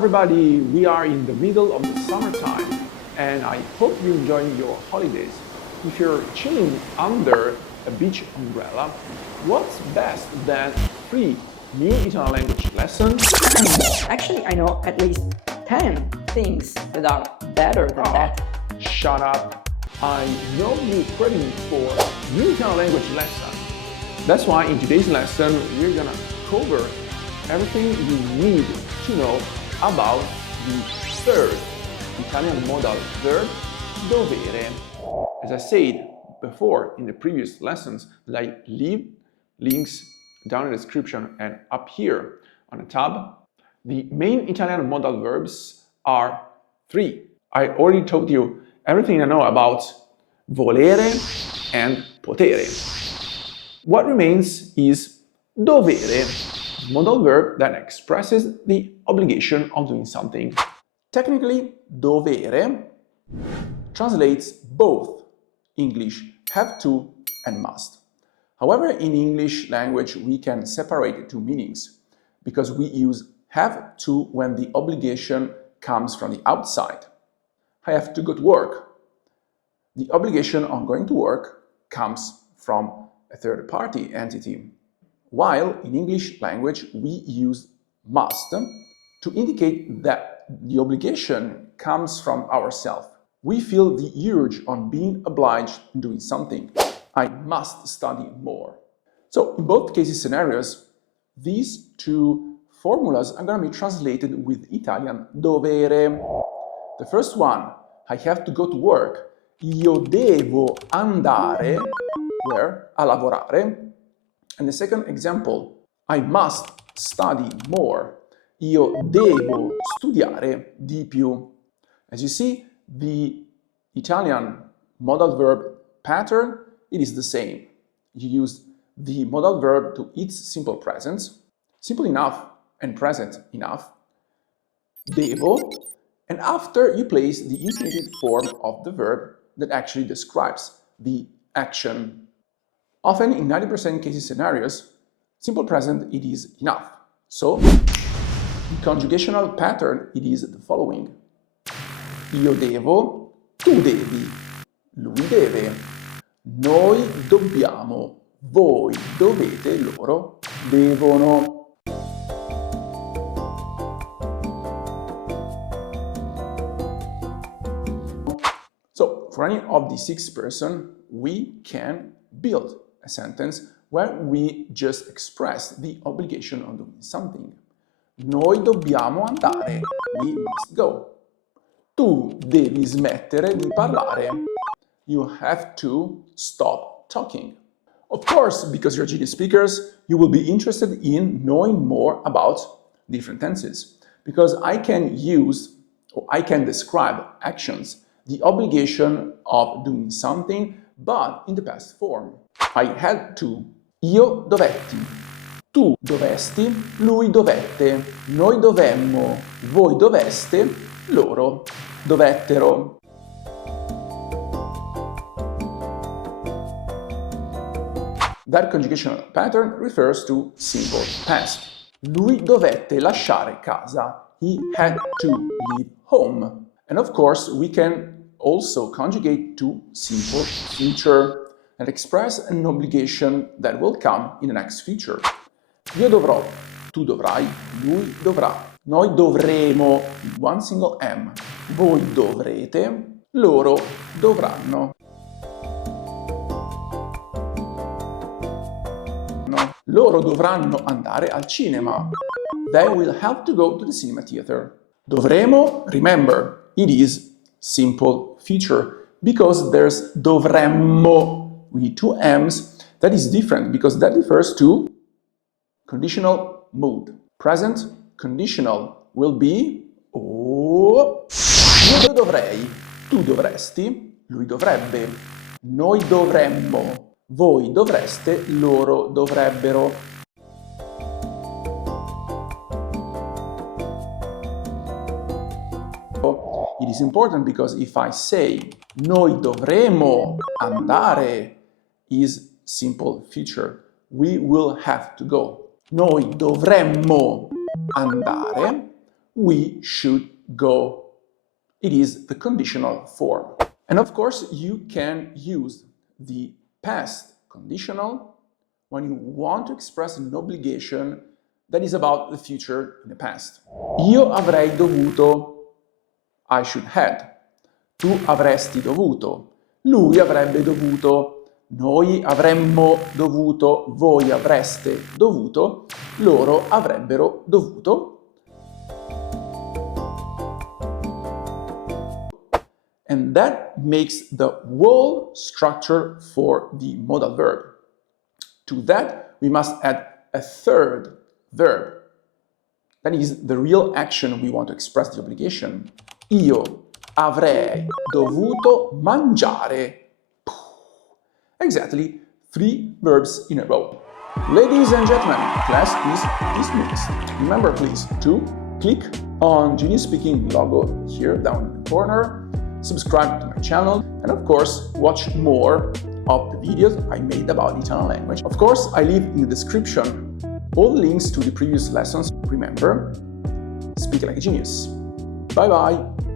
everybody, we are in the middle of the summertime and I hope you're enjoying your holidays. If you're chilling under a beach umbrella, what's best than free new Italian language lessons? Actually, I know at least 10 things that are better than that. Shut up. I know you're craving for new Italian language lesson. That's why in today's lesson, we're gonna cover everything you need to know about the third Italian modal verb, dovere. As I said before in the previous lessons, that I leave links down in the description and up here on a tab. The main Italian modal verbs are three. I already told you everything I know about volere and potere. What remains is dovere, modal verb that expresses the obligation of doing something. Technically, dovere translates both English have to and must. However, in English language, we can separate two meanings because we use have to when the obligation comes from the outside. I have to go to work. The obligation on going to work comes from a third-party entity, while in English language we use must to indicate that the obligation comes from ourselves. We feel the urge on being obliged in doing something. I must study more. So in both cases scenarios, these two formulas are going to be translated with Italian dovere. The first one, I have to go to work. Io devo andare, where? A lavorare. And the second example, I must study more. Io devo studiare di più. As you see, the Italian modal verb pattern, it is the same. You use the modal verb to its simple presence, simple enough and present enough, devo, and after you place the infinitive form of the verb that actually describes the action. Often in 90% cases scenarios, simple present it is enough. So the conjugational pattern it is the following. Io devo, tu devi, lui deve, noi dobbiamo, voi dovete, loro devono. So for any of the six person, we can build a sentence where we just express the obligation of doing something. Noi dobbiamo andare, we must go. Tu devi smettere di parlare. You have to stop talking. Of course, because you're genius speakers, you will be interested in knowing more about different tenses. Because I can use, or I can describe actions, the obligation of doing something, but in the past form. I had to. Io dovetti. Tu dovesti, lui dovette, noi dovemmo, voi doveste, loro dovettero. That conjugation pattern refers to simple past. Lui dovette lasciare casa. He had to leave home. And of course, we can also conjugate to simple future and express an obligation that will come in the next future. Io dovrò, tu dovrai, lui dovrà. Noi dovremo, one single M. Voi dovrete, loro dovranno. No. Loro dovranno andare al cinema. They will have to go to the cinema theater. Dovremo, remember, it is simple future because there's dovremmo with two M's. That is different because that refers to conditional mood. Present conditional will be io dovrei, tu dovresti, lui dovrebbe, noi dovremmo, voi dovreste, loro dovrebbero. It is important because if I say noi dovremo andare is simple future. We will have to go. Noi dovremmo andare, we should go. It is the conditional form. And of course, you can use the past conditional when you want to express an obligation that is about the future in the past. Io avrei dovuto, I should had. Tu avresti dovuto, lui avrebbe dovuto, noi avremmo dovuto, voi avreste dovuto, loro avrebbero dovuto. And that makes the whole structure for the modal verb. To that, we must add a third verb. That is the real action we want to express the obligation. Io avrei dovuto mangiare. Exactly 3 verbs in a row. Ladies and gentlemen, class is dismissed. Remember please to click on Genius Speaking logo here down in the corner, subscribe to my channel, and of course watch more of the videos I made about the Italian language. Of course, I leave in the description all the links to the previous lessons. Remember, speak like a genius. Bye bye!